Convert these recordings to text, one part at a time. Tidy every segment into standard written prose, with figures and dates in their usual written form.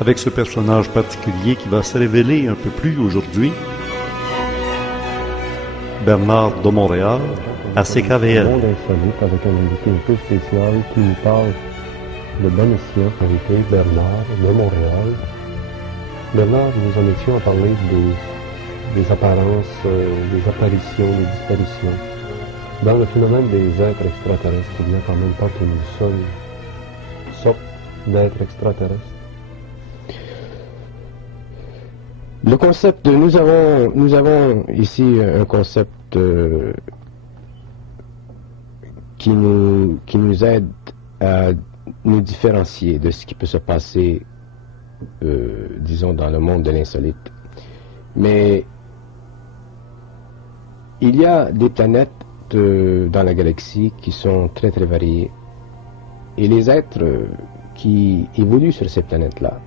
avec ce personnage particulier qui va se révéler un peu plus aujourd'hui, Bernard de Montréal, à CKVL. Monde insolite avec un invité un peu spécial qui nous parle de Benicia, invité Bernard de Montréal. Bernard, nous en étions à parler des apparences, des apparitions, des disparitions. Dans le phénomène des êtres extraterrestres, il n'y a quand même pas qu'une seule sorte d'êtres extraterrestres. Le concept, nous avons ici un concept qui nous aide à nous différencier de ce qui peut se passer, disons, dans le monde de l'insolite. Mais il y a des planètes dans la galaxie qui sont très très variées. Et les êtres qui évoluent sur ces planètes-là,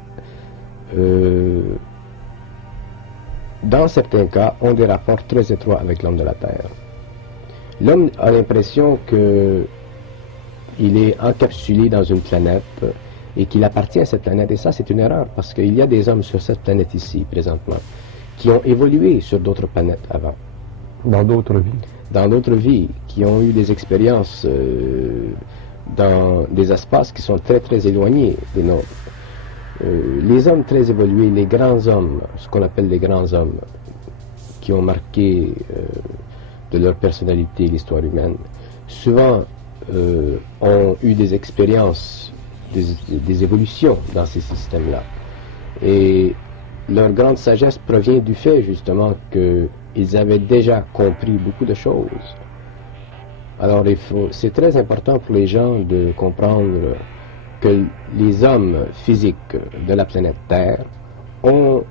dans certains cas, ont des rapports très étroits avec l'homme de la Terre. L'homme a l'impression qu'il est encapsulé dans une planète et qu'il appartient à cette planète. Et ça, c'est une erreur, parce qu'il y a des hommes sur cette planète ici, présentement, qui ont évolué sur d'autres planètes avant. Dans d'autres vies. Dans d'autres vies, qui ont eu des expériences dans des espaces qui sont très très éloignés des nôtres. Les hommes très évolués, les grands hommes, ce qu'on appelle les grands hommes, qui ont marqué de leur personnalité l'histoire humaine, souvent ont eu des expériences, des évolutions dans ces systèmes-là. Et leur grande sagesse provient du fait justement qu'ils avaient déjà compris beaucoup de choses. Alors c'est très important pour les gens de comprendre que les hommes physiques de la planète Terre ont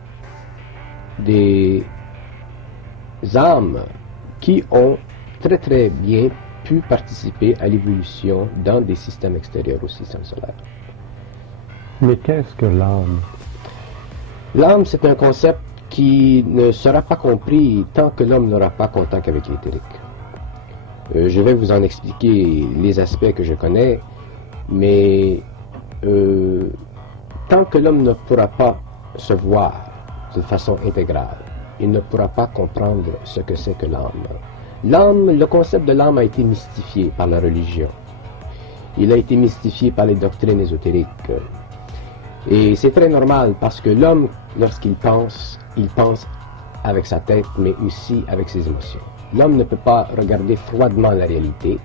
des âmes qui ont très très bien pu participer à l'évolution dans des systèmes extérieurs au système solaire. Mais qu'est-ce que l'âme? L'âme, c'est un concept qui ne sera pas compris tant que l'homme n'aura pas contact avec l'éthérique. Je vais vous en expliquer les aspects que je connais, mais tant que l'homme ne pourra pas se voir de façon intégrale, il ne pourra pas comprendre ce que c'est que l'âme. Le concept de l'âme a été mystifié par la religion. Il a été mystifié par les doctrines ésotériques. Et c'est très normal parce que l'homme, lorsqu'il pense, il pense avec sa tête, mais aussi avec ses émotions. L'homme ne peut pas regarder froidement la réalité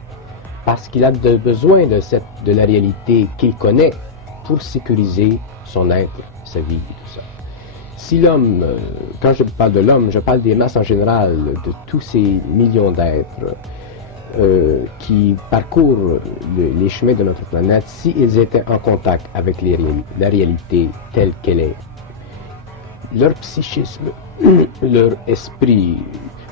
parce qu'il a besoin de la réalité qu'il connaît pour sécuriser son être, sa vie et tout ça. Si l'homme, quand je parle de l'homme, je parle des masses en général, de tous ces millions d'êtres qui parcourent les chemins de notre planète, s'ils étaient en contact avec la réalité telle qu'elle est, leur psychisme, leur esprit,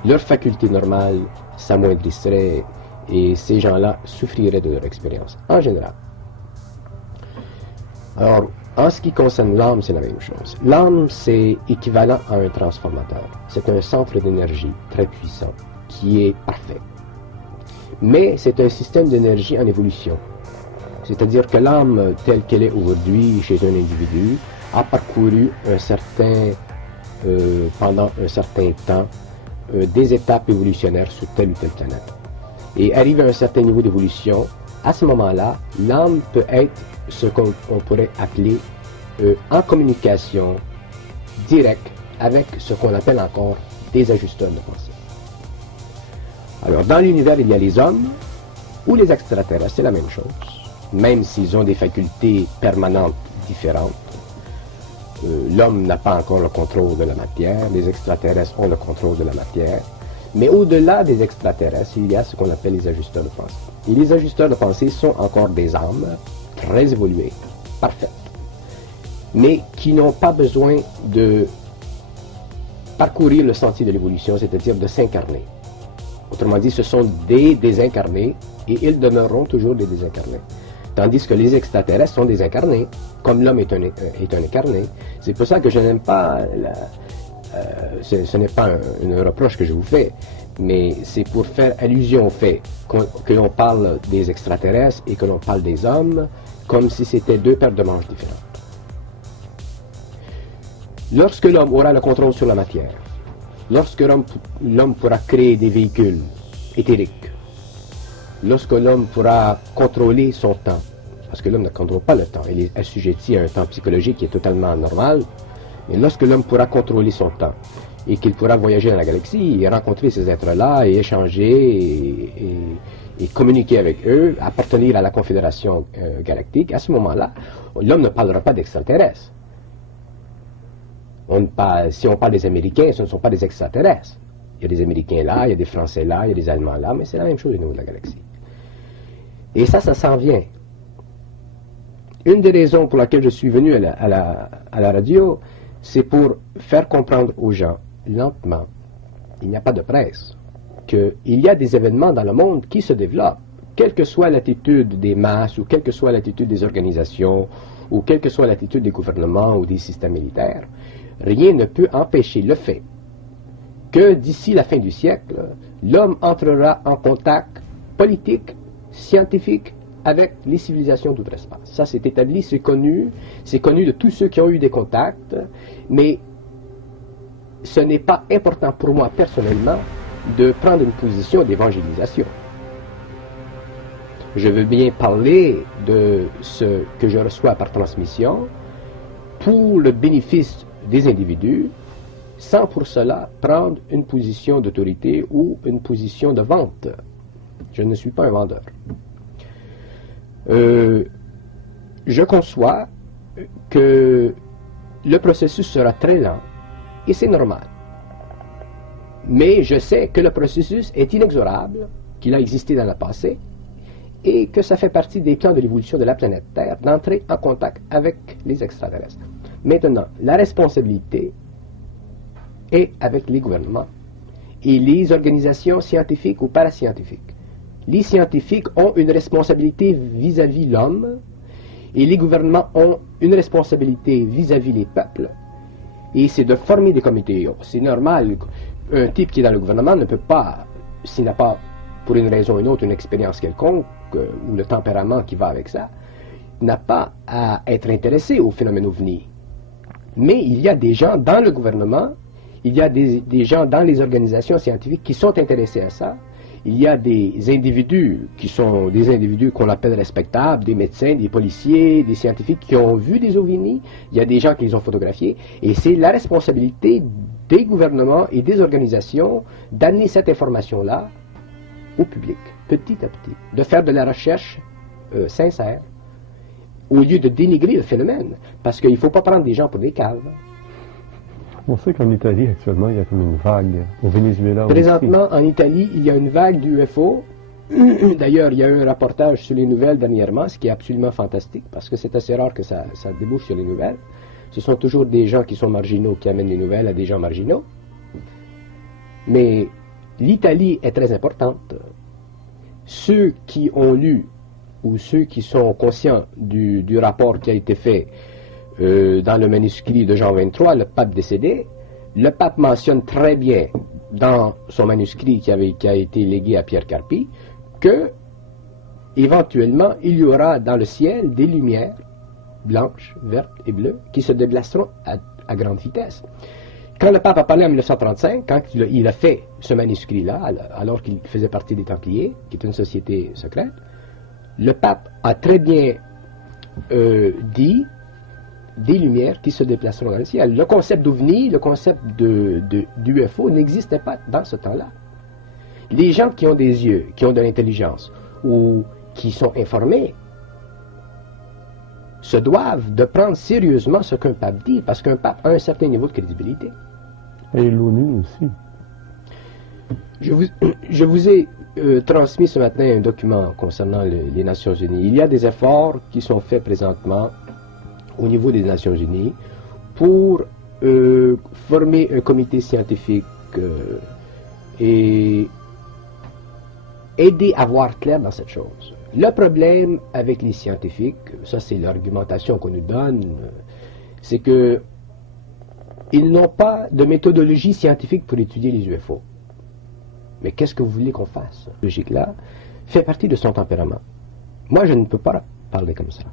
leur faculté normale s'amoindrisserait et ces gens-là souffriraient de leur expérience, en général. Alors, en ce qui concerne l'âme, c'est la même chose. L'âme, c'est équivalent à un transformateur. C'est un centre d'énergie très puissant, qui est parfait. Mais c'est un système d'énergie en évolution. C'est-à-dire que l'âme, telle qu'elle est aujourd'hui chez un individu, a parcouru pendant un certain temps, des étapes évolutionnaires sur telle ou telle planète. Et arrive à un certain niveau d'évolution, à ce moment-là, l'âme peut être ce qu'on pourrait appeler en communication directe avec ce qu'on appelle encore des ajusteurs de pensée. Alors, dans l'univers, il y a les hommes ou les extraterrestres, c'est la même chose, même s'ils ont des facultés permanentes différentes. L'homme n'a pas encore le contrôle de la matière, les extraterrestres ont le contrôle de la matière, mais au-delà des extraterrestres, il y a ce qu'on appelle les ajusteurs de pensée. Et les ajusteurs de pensée sont encore des âmes très évoluées, parfaites, mais qui n'ont pas besoin de parcourir le sentier de l'évolution, c'est-à-dire de s'incarner. Autrement dit, ce sont des désincarnés et ils demeureront toujours des désincarnés. Tandis que les extraterrestres sont des incarnés, comme l'homme est un incarné. C'est pour ça que je n'aime pas, ce n'est pas un reproche que je vous fais, mais c'est pour faire allusion au fait que l'on parle des extraterrestres et que l'on parle des hommes comme si c'était deux paires de manches différentes. Lorsque l'homme aura le contrôle sur la matière, lorsque l'homme pourra créer des véhicules éthériques, lorsque l'homme pourra contrôler son temps, parce que l'homme ne contrôle pas le temps, il est assujetti à un temps psychologique qui est totalement normal, mais lorsque l'homme pourra contrôler son temps et qu'il pourra voyager dans la galaxie et rencontrer ces êtres-là et échanger et communiquer avec eux, appartenir à la Confédération galactique, à ce moment-là, l'homme ne parlera pas d'extraterrestres. Si on parle des Américains, ce ne sont pas des extraterrestres. Il y a des Américains là, il y a des Français là, il y a des Allemands là, mais c'est la même chose au niveau de la galaxie. Et ça s'en vient. Une des raisons pour laquelle je suis venu à la radio, c'est pour faire comprendre aux gens, lentement, il n'y a pas de presse, qu'il y a des événements dans le monde qui se développent, quelle que soit l'attitude des masses, ou quelle que soit l'attitude des organisations, ou quelle que soit l'attitude des gouvernements ou des systèmes militaires. Rien ne peut empêcher le fait que d'ici la fin du siècle, l'homme entrera en contact politique, scientifique, avec les civilisations d'outre-espace. Ça, c'est établi, c'est connu de tous ceux qui ont eu des contacts, mais ce n'est pas important pour moi personnellement de prendre une position d'évangélisation. Je veux bien parler de ce que je reçois par transmission pour le bénéfice des individus, sans pour cela prendre une position d'autorité ou une position de vente. Je ne suis pas un vendeur. Je conçois que le processus sera très lent, et c'est normal. Mais je sais que le processus est inexorable, qu'il a existé dans le passé, et que ça fait partie des plans de l'évolution de la planète Terre d'entrer en contact avec les extraterrestres. Maintenant, la responsabilité est avec les gouvernements et les organisations scientifiques ou parascientifiques. Les scientifiques ont une responsabilité vis-à-vis l'homme et les gouvernements ont une responsabilité vis-à-vis les peuples. Et c'est de former des comités. C'est normal, un type qui est dans le gouvernement ne peut pas, s'il n'a pas pour une raison ou une autre une expérience quelconque, ou le tempérament qui va avec ça, n'a pas à être intéressé au phénomène OVNI. Mais il y a des gens dans le gouvernement, il y a des gens dans les organisations scientifiques qui sont intéressés à ça. Il y a des individus qui sont des individus qu'on appelle respectables, des médecins, des policiers, des scientifiques qui ont vu des OVNI. Il y a des gens qui les ont photographiés. Et c'est la responsabilité des gouvernements et des organisations d'amener cette information-là au public, petit à petit, de faire de la recherche sincère, au lieu de dénigrer le phénomène, parce qu'il ne faut pas prendre des gens pour des caves. On sait qu'en Italie, actuellement, il y a comme une vague. Au Venezuela aussi. Présentement, en Italie, il y a une vague d'UFO. D'ailleurs, il y a eu un reportage sur les nouvelles dernièrement, ce qui est absolument fantastique, parce que c'est assez rare que ça débouche sur les nouvelles. Ce sont toujours des gens qui sont marginaux qui amènent les nouvelles à des gens marginaux. Mais l'Italie est très importante. Ceux qui ont lu, ou ceux qui sont conscients du rapport qui a été fait dans le manuscrit de Jean 23, le pape décédé, le pape mentionne très bien dans son manuscrit qui a été légué à Pierre Carpi que éventuellement il y aura dans le ciel des lumières blanches, vertes et bleues qui se déplaceront à grande vitesse. Quand le pape a parlé en 1935, quand il a fait ce manuscrit-là, alors qu'il faisait partie des Templiers, qui est une société secrète, le pape a très bien dit des lumières qui se déplaceront dans le ciel. Le concept d'OVNI, le concept d'UFO n'existait pas dans ce temps-là. Les gens qui ont des yeux, qui ont de l'intelligence, ou qui sont informés, se doivent de prendre sérieusement ce qu'un pape dit, parce qu'un pape a un certain niveau de crédibilité. Et l'ONU aussi. Je vous ai transmis ce matin un document concernant les Nations Unies. Il y a des efforts qui sont faits présentement au niveau des Nations Unies pour former un comité scientifique et aider à voir clair dans cette chose. Le problème avec les scientifiques, ça c'est l'argumentation qu'on nous donne, c'est que ils n'ont pas de méthodologie scientifique pour étudier les UFO. Mais qu'est-ce que vous voulez qu'on fasse? Cette logique-là fait partie de son tempérament. Moi, je ne peux pas parler comme ça.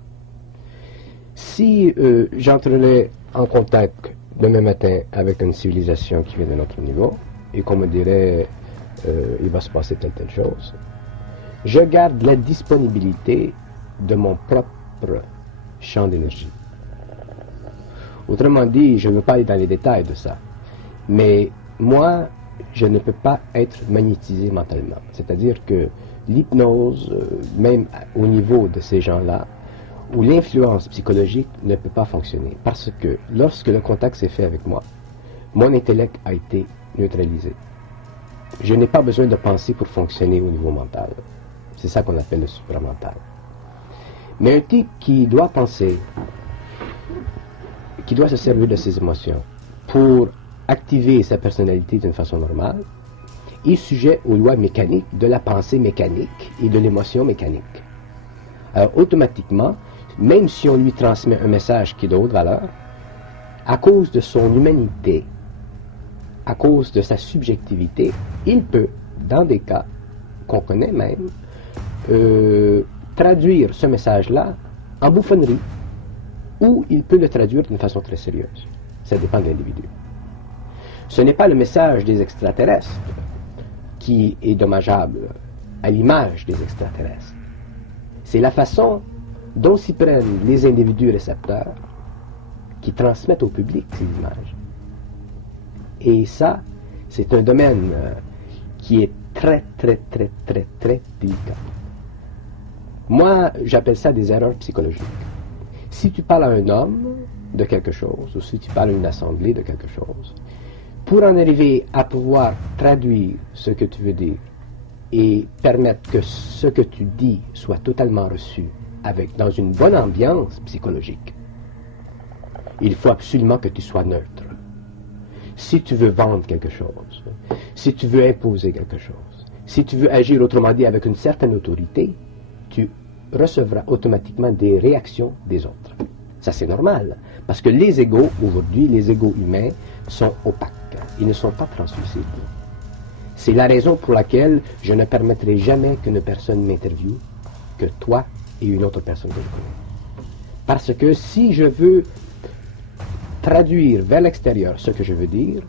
Si j'entrerais en contact demain matin avec une civilisation qui vient de notre niveau et qu'on me dirait il va se passer telle chose, je garde la disponibilité de mon propre champ d'énergie. Autrement dit, je ne veux pas aller dans les détails de ça, mais moi, je ne peux pas être magnétisé mentalement. C'est-à-dire que l'hypnose, même au niveau de ces gens-là, où l'influence psychologique ne peut pas fonctionner. Parce que lorsque le contact s'est fait avec moi, mon intellect a été neutralisé. Je n'ai pas besoin de penser pour fonctionner au niveau mental. C'est ça qu'on appelle le supramental. Mais un type qui doit penser, qui doit se servir de ses émotions pour activer sa personnalité d'une façon normale, est sujet aux lois mécaniques de la pensée mécanique et de l'émotion mécanique. Alors automatiquement, même si on lui transmet un message qui est de haute valeur, à cause de son humanité, à cause de sa subjectivité, il peut, dans des cas qu'on connaît même, traduire ce message-là en bouffonnerie, ou il peut le traduire d'une façon très sérieuse. Ça dépend de l'individu. Ce n'est pas le message des extraterrestres qui est dommageable à l'image des extraterrestres. C'est la façon dont s'y prennent les individus récepteurs qui transmettent au public ces images. Et ça, c'est un domaine qui est très délicat. Moi, j'appelle ça des erreurs psychologiques. Si tu parles à un homme de quelque chose, ou si tu parles à une assemblée de quelque chose, pour en arriver à pouvoir traduire ce que tu veux dire et permettre que ce que tu dis soit totalement reçu dans une bonne ambiance psychologique, il faut absolument que tu sois neutre. Si tu veux vendre quelque chose, si tu veux imposer quelque chose, si tu veux agir autrement dit avec une certaine autorité, tu recevras automatiquement des réactions des autres. Ça c'est normal, parce que les égos, aujourd'hui, les égos humains sont opaques, ils ne sont pas translucides. C'est la raison pour laquelle je ne permettrai jamais qu'une personne m'interviewe, que toi et une autre personne que je connais. Parce que si je veux traduire vers l'extérieur ce que je veux dire,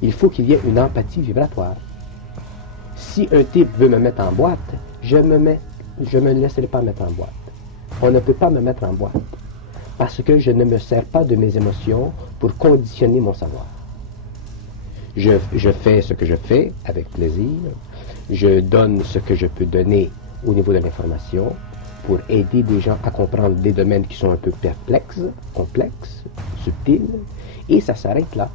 il faut qu'il y ait une empathie vibratoire. Si un type veut me mettre en boîte, je me laisserai pas mettre en boîte. On ne peut pas me mettre en boîte, parce que je ne me sers pas de mes émotions pour conditionner mon savoir. Je fais ce que je fais avec plaisir, je donne ce que je peux donner au niveau de l'information pour aider des gens à comprendre des domaines qui sont un peu perplexes, complexes, subtils, et ça s'arrête là.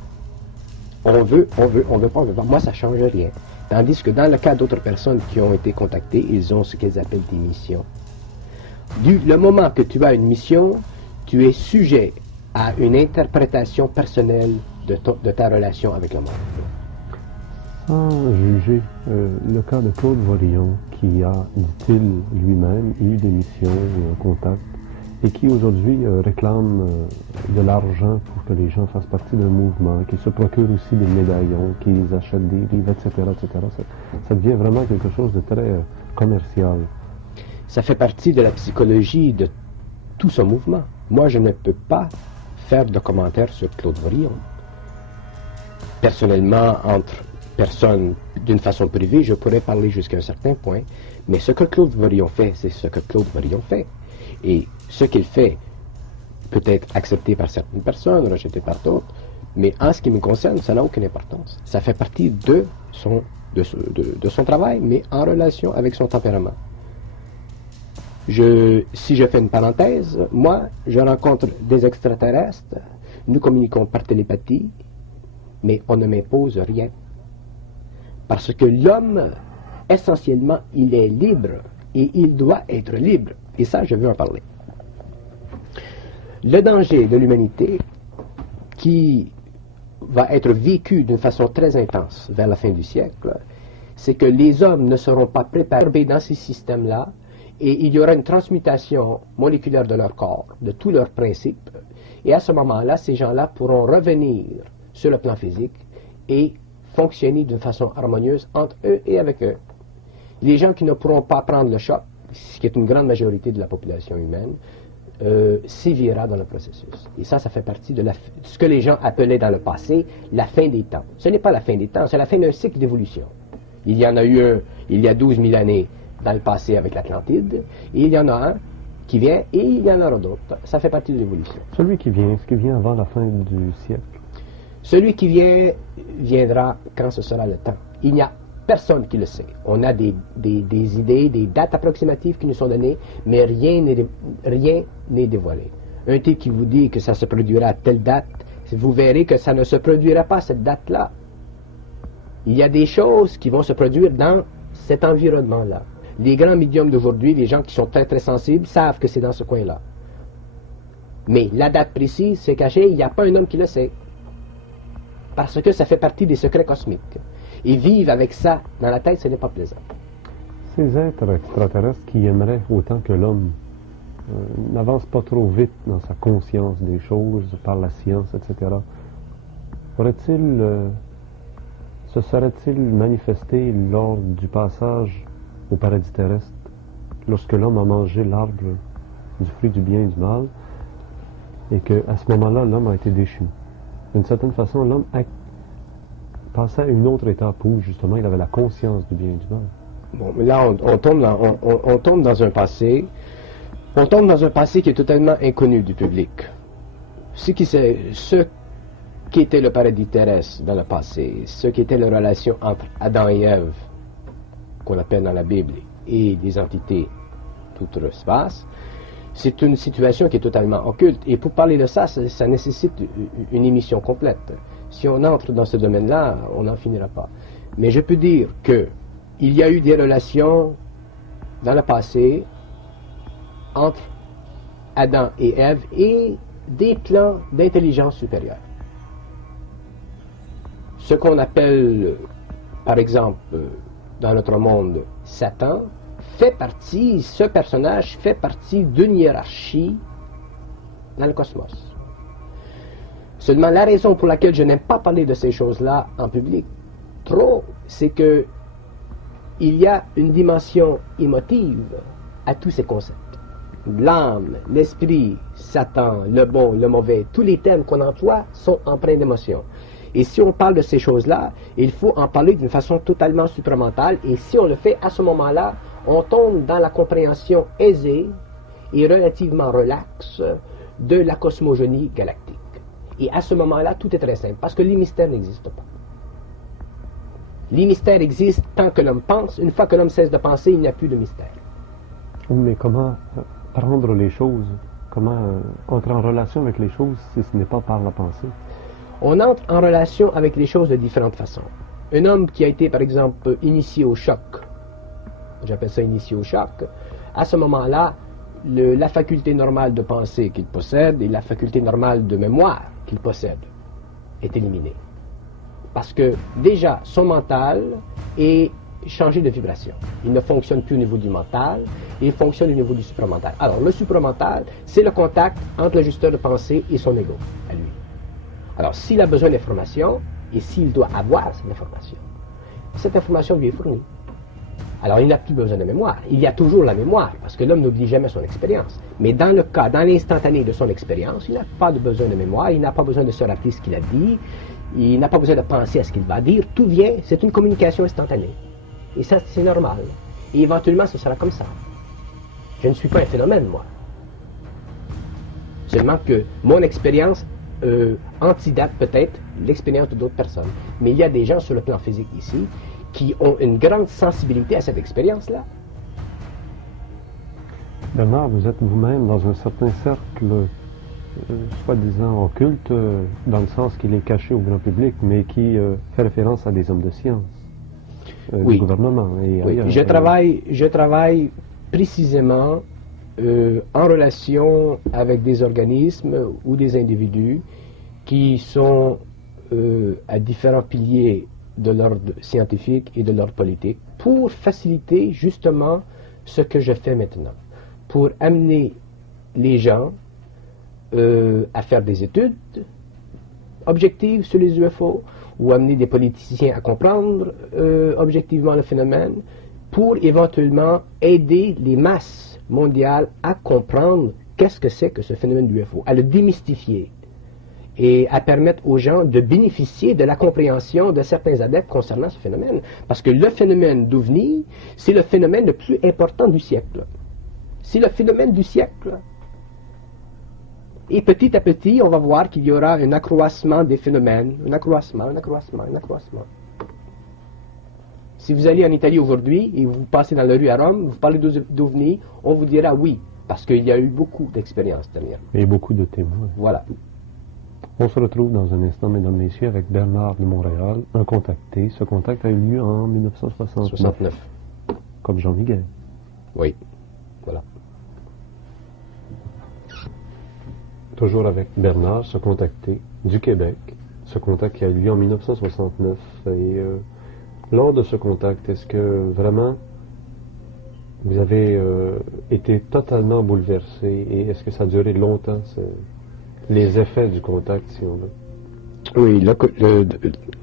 On veut pas. Moi, ça ne change rien. Tandis que dans le cas d'autres personnes qui ont été contactées, ils ont ce qu'ils appellent des missions. Le moment que tu as une mission, tu es sujet à une interprétation personnelle de ta relation avec le monde. Sans juger le cas de Claude Vorilhon, qui a, dit-il lui-même, eu des missions, contacts, et qui aujourd'hui réclame de l'argent pour que les gens fassent partie d'un mouvement, qui se procure aussi des médaillons, qu'ils achètent des livres, etc., etc. Ça devient vraiment quelque chose de très commercial. Ça fait partie de la psychologie de tout ce mouvement. Moi, je ne peux pas faire de commentaires sur Claude Vorilhon. Personnellement, entre personnes d'une façon privée, je pourrais parler jusqu'à un certain point, mais ce que Claude Vorilhon fait, c'est ce que Claude Vorilhon fait. Et ce qu'il fait peut être accepté par certaines personnes, rejeté par d'autres, mais en ce qui me concerne, ça n'a aucune importance. Ça fait partie de son travail, mais en relation avec son tempérament. Si je fais une parenthèse, moi, je rencontre des extraterrestres, nous communiquons par télépathie, mais on ne m'impose rien. Parce que l'homme, essentiellement, il est libre, et il doit être libre. Et ça, je veux en parler. Le danger de l'humanité, qui va être vécu d'une façon très intense vers la fin du siècle, c'est que les hommes ne seront pas préparés dans ces systèmes-là, et il y aura une transmutation moléculaire de leur corps, de tous leurs principes, et à ce moment-là, ces gens-là pourront revenir sur le plan physique et fonctionner d'une façon harmonieuse entre eux et avec eux. Les gens qui ne pourront pas prendre le choc, ce qui est une grande majorité de la population humaine, sévira dans le processus. Et ça fait partie de ce que les gens appelaient dans le passé la fin des temps. Ce n'est pas la fin des temps, c'est la fin d'un cycle d'évolution. Il y en a eu un il y a 12 000 années dans le passé avec l'Atlantide, et il y en a un qui vient, et il y en aura d'autres. Ça fait partie de l'évolution. Celui qui vient, ce qui vient avant la fin du siècle. Celui qui vient, viendra quand ce sera le temps. Il n'y a personne qui le sait. On a des idées, des dates approximatives qui nous sont données, mais rien n'est dévoilé. Un type qui vous dit que ça se produira à telle date, vous verrez que ça ne se produira pas à cette date-là. Il y a des choses qui vont se produire dans cet environnement-là. Les grands médiums d'aujourd'hui, les gens qui sont très très sensibles, savent que c'est dans ce coin-là. Mais la date précise, c'est caché, il n'y a pas un homme qui le sait. Parce que ça fait partie des secrets cosmiques. Et vivre avec ça dans la tête, ce n'est pas plaisant. Ces êtres extraterrestres qui aimeraient autant que l'homme n'avancent pas trop vite dans sa conscience des choses, par la science, etc. Se serait-il manifesté lors du passage au paradis terrestre, lorsque l'homme a mangé l'arbre du fruit du bien et du mal, et qu'à ce moment-là, l'homme a été déchu? D'une certaine façon, l'homme a passé à une autre étape où, justement, il avait la conscience du bien et du mal. Bon, mais là, on tombe dans un passé. On tombe dans un passé qui est totalement inconnu du public. Ce qui était le paradis terrestre dans le passé, ce qui était la relation entre Adam et Ève, qu'on appelle dans la Bible, et des entités tout l'espace, c'est une situation qui est totalement occulte. Et pour parler de ça, ça nécessite une émission complète. Si on entre dans ce domaine-là, on n'en finira pas. Mais je peux dire que il y a eu des relations dans le passé entre Adam et Ève et des plans d'intelligence supérieure. Ce qu'on appelle, par exemple, dans notre monde, Satan, ce personnage fait partie d'une hiérarchie dans le cosmos. Seulement, la raison pour laquelle je n'aime pas parler de ces choses-là en public, trop, c'est que il y a une dimension émotive à tous ces concepts. L'âme, l'esprit, Satan, le bon, le mauvais, tous les thèmes qu'on emploie sont empreints d'émotion. Et si on parle de ces choses-là, il faut en parler d'une façon totalement supramentale. Et si on le fait à ce moment-là, on tombe dans la compréhension aisée et relativement relaxe de la cosmogonie galactique. Et à ce moment-là, tout est très simple, parce que les mystères n'existent pas. Les mystères existent tant que l'homme pense. Une fois que l'homme cesse de penser, il n'y a plus de mystère. Mais comment prendre les choses? Comment entrer en relation avec les choses si ce n'est pas par la pensée? On entre en relation avec les choses de différentes façons. Un homme qui a été, par exemple, initié au choc, j'appelle ça initié au choc, à ce moment-là, la faculté normale de pensée qu'il possède et la faculté normale de mémoire qu'il possède est éliminée. Parce que déjà, son mental est changé de vibration. Il ne fonctionne plus au niveau du mental, il fonctionne au niveau du supramental. Alors, le supramental, c'est le contact entre l'ajusteur de pensée et son ego, à lui. Alors, s'il a besoin d'information, et s'il doit avoir cette information lui est fournie. Alors, il n'a plus besoin de mémoire. Il y a toujours la mémoire, parce que l'homme n'oublie jamais son expérience. Mais dans le cas, dans l'instantané de son expérience, il n'a pas besoin de mémoire, il n'a pas besoin de se rappeler ce qu'il a dit, il n'a pas besoin de penser à ce qu'il va dire. Tout vient, c'est une communication instantanée. Et ça, c'est normal. Et éventuellement, ce sera comme ça. Je ne suis pas un phénomène, moi. Seulement que mon expérience antidate peut-être l'expérience d'autres personnes. Mais il y a des gens sur le plan physique ici qui ont une grande sensibilité à cette expérience-là. Bernard, vous êtes vous-même dans un certain cercle, soi-disant occulte, dans le sens qu'il est caché au grand public, mais qui fait référence à des hommes de science, oui. Du gouvernement. Et oui. ailleurs, Je travaille précisément en relation avec des organismes ou des individus qui sont à différents piliers de l'ordre scientifique et de l'ordre politique pour faciliter justement ce que je fais maintenant, pour amener les gens à faire des études objectives sur les UFO ou amener des politiciens à comprendre objectivement le phénomène pour éventuellement aider les masses mondiales à comprendre qu'est-ce que c'est que ce phénomène d'UFO, à le démystifier et à permettre aux gens de bénéficier de la compréhension de certains adeptes concernant ce phénomène. Parce que le phénomène d'OVNI, c'est le phénomène le plus important du siècle. C'est le phénomène du siècle. Et petit à petit, on va voir qu'il y aura un accroissement des phénomènes, un accroissement. Si vous allez en Italie aujourd'hui et vous passez dans la rue à Rome, vous parlez d'OVNI, on vous dira oui, parce qu'il y a eu beaucoup d'expériences dernièrement. Et beaucoup de témoins. Voilà. On se retrouve dans un instant, mesdames, messieurs, avec Bernard de Montréal, un contacté. Ce contact a eu lieu en 1969. Comme Jean-Miguel. Oui, voilà. Toujours avec Bernard, ce contacté du Québec. Ce contact qui a eu lieu en 1969. Et lors de ce contact, est-ce que vraiment vous avez été totalement bouleversé et est-ce que ça a duré longtemps, les effets du contact, si on veut? Oui,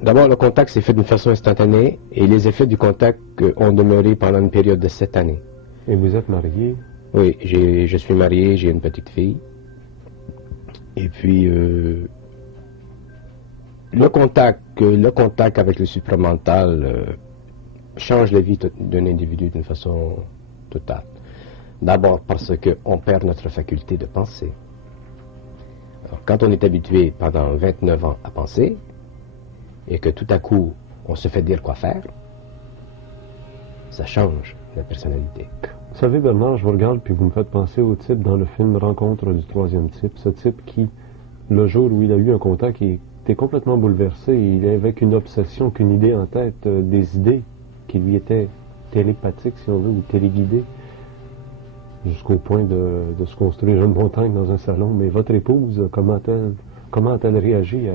d'abord le contact s'est fait d'une façon instantanée et les effets du contact ont demeuré pendant une période de 7 années. Et vous êtes marié? Oui, je suis marié, j'ai une petite fille. Et puis, le contact avec le supramental change la vie d'un individu d'une façon totale. D'abord parce qu'on perd notre faculté de penser. Alors, quand on est habitué pendant 29 ans à penser, et que tout à coup, on se fait dire quoi faire, ça change la personnalité. Vous savez, Bernard, je vous regarde puis vous me faites penser au type dans le film Rencontre du troisième type. Ce type qui, le jour où il a eu un contact, il était complètement bouleversé. Il avait qu'une obsession, qu'une idée en tête, des idées qui lui étaient télépathiques, si on veut, ou téléguidées, jusqu'au point de se construire une montagne dans un salon. Mais votre épouse, comment a-t-elle réagi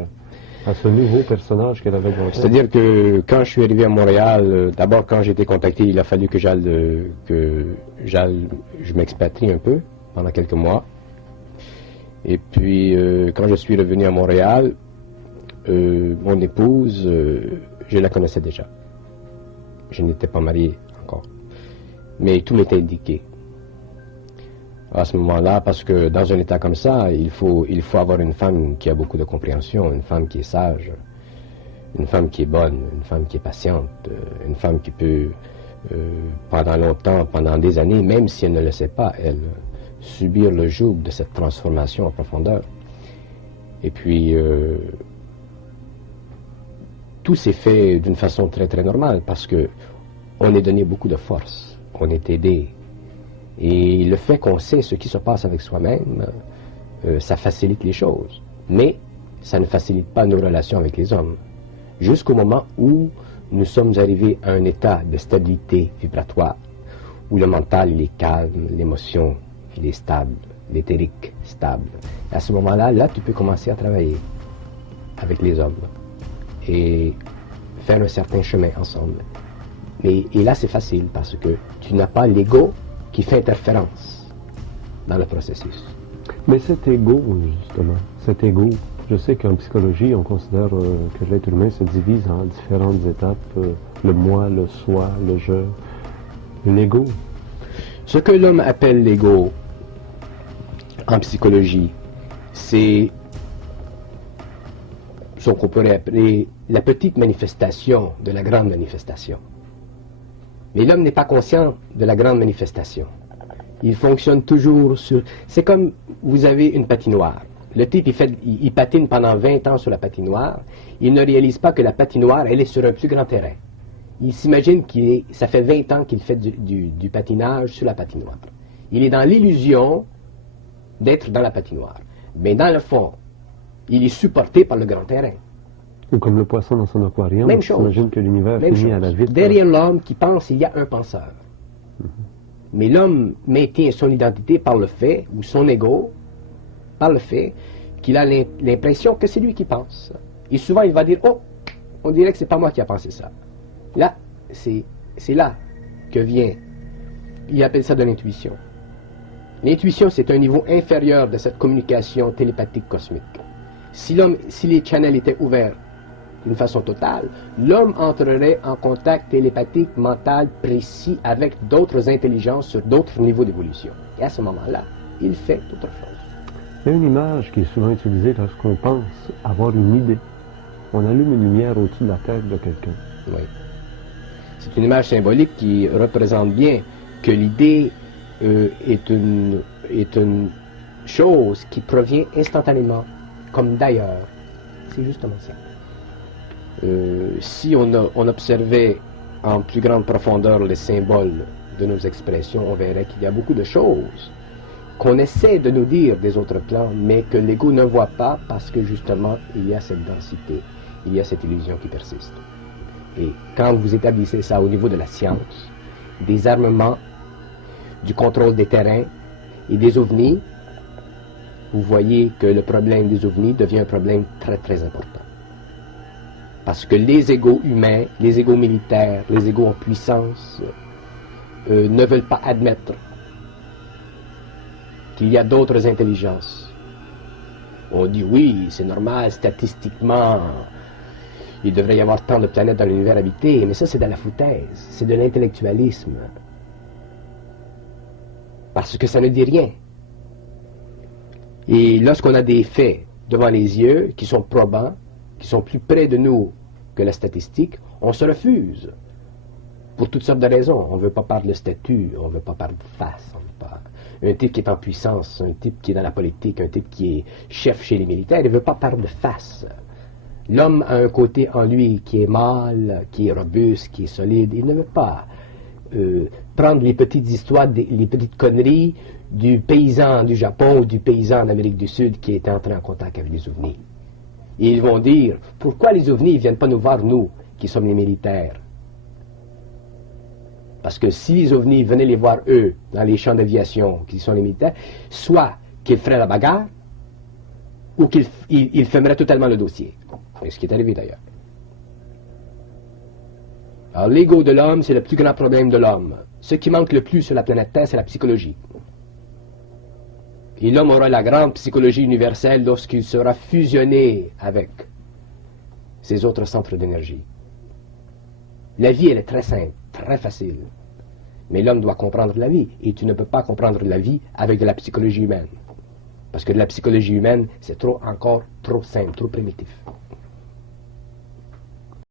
à ce nouveau personnage qu'elle avait dans la tête? C'est-à-dire que quand je suis arrivé à Montréal, d'abord quand j'ai été contacté, il a fallu que je m'expatrie un peu pendant quelques mois. Et puis quand je suis revenu à Montréal, mon épouse, je la connaissais déjà. Je n'étais pas marié encore. Mais tout m'était indiqué à ce moment-là, parce que dans un état comme ça, il faut avoir une femme qui a beaucoup de compréhension, une femme qui est sage, une femme qui est bonne, une femme qui est patiente, une femme qui peut, pendant longtemps, pendant des années, même si elle ne le sait pas, elle, subir le joug de cette transformation en profondeur. Et puis, tout s'est fait d'une façon très très normale, parce que on est donné beaucoup de force, on est aidé. Et le fait qu'on sait ce qui se passe avec soi-même, ça facilite les choses. Mais ça ne facilite pas nos relations avec les hommes. Jusqu'au moment où nous sommes arrivés à un état de stabilité vibratoire, où le mental il est calme, l'émotion il est stable, l'éthérique stable. À ce moment-là, là tu peux commencer à travailler avec les hommes et faire un certain chemin ensemble. Et là c'est facile parce que tu n'as pas l'ego qui fait interférence dans le processus. Mais cet ego, justement, cet ego, je sais qu'en psychologie, on considère que l'être humain se divise en différentes étapes, le moi, le soi, le je, l'ego. Ce que l'homme appelle l'ego en psychologie, c'est ce qu'on pourrait appeler la petite manifestation de la grande manifestation. Mais l'homme n'est pas conscient de la grande manifestation. Il fonctionne toujours sur... C'est comme vous avez une patinoire. Le type, il patine pendant 20 ans sur la patinoire. Il ne réalise pas que la patinoire, elle est sur un plus grand terrain. Il s'imagine ça fait 20 ans qu'il fait du patinage sur la patinoire. Il est dans l'illusion d'être dans la patinoire. Mais dans le fond, il est supporté par le grand terrain. Ou comme le poisson dans son aquarium, Même on chose. s'imagine que l'univers finit à la vitre. Derrière l'homme qui pense, il y a un penseur. Mais l'homme maintient son identité par le fait, ou son ego, par le fait qu'il a l'impression que c'est lui qui pense. Et souvent, il va dire, oh, on dirait que c'est pas moi qui a pensé ça. Là, c'est là que vient, il appelle ça de l'intuition. L'intuition, c'est un niveau inférieur de cette communication télépathique cosmique. Si les channels étaient ouverts d'une façon totale, l'homme entrerait en contact télépathique mental précis avec d'autres intelligences sur d'autres niveaux d'évolution. Et à ce moment-là, il fait autre chose. Il y a une image qui est souvent utilisée lorsqu'on pense avoir une idée. On allume une lumière au-dessus de la tête de quelqu'un. Oui. C'est une image symbolique qui représente bien que l'idée est une chose qui provient instantanément, comme d'ailleurs. C'est justement ça. Si on observait en plus grande profondeur les symboles de nos expressions, on verrait qu'il y a beaucoup de choses qu'on essaie de nous dire des autres plans, mais que l'ego ne voit pas parce que justement il y a cette densité, il y a cette illusion qui persiste. Et quand vous établissez ça au niveau de la science, des armements, du contrôle des terrains et des ovnis, vous voyez que le problème des ovnis devient un problème très très important. Parce que les égos humains, les égos militaires, les égos en puissance ne veulent pas admettre qu'il y a d'autres intelligences. On dit oui, c'est normal, statistiquement, il devrait y avoir tant de planètes dans l'univers habité, mais ça c'est de la foutaise, c'est de l'intellectualisme. Parce que ça ne dit rien. Et lorsqu'on a des faits devant les yeux qui sont probants, qui sont plus près de nous que la statistique, on se refuse. Pour toutes sortes de raisons. On ne veut pas parler de statut, on ne veut pas parler de face. Un type qui est en puissance, un type qui est dans la politique, un type qui est chef chez les militaires, il ne veut pas parler de face. L'homme a un côté en lui qui est mâle, qui est robuste, qui est solide. Il ne veut pas prendre les petites histoires, les petites conneries du paysan du Japon ou du paysan d'Amérique du Sud qui est entré en contact avec les ovnis. Et ils vont dire, pourquoi les ovnis ne viennent pas nous voir, nous, qui sommes les militaires? Parce que si les ovnis venaient les voir, eux, dans les champs d'aviation, qui sont les militaires, soit qu'ils feraient la bagarre, ou qu'ils fermeraient totalement le dossier. C'est ce qui est arrivé d'ailleurs. Alors l'ego de l'homme, c'est le plus grand problème de l'homme. Ce qui manque le plus sur la planète Terre, c'est la psychologie. Et l'homme aura la grande psychologie universelle lorsqu'il sera fusionné avec ces autres centres d'énergie. La vie, elle est très simple, très facile. Mais l'homme doit comprendre la vie. Et tu ne peux pas comprendre la vie avec de la psychologie humaine. Parce que de la psychologie humaine, c'est encore trop simple, trop primitif.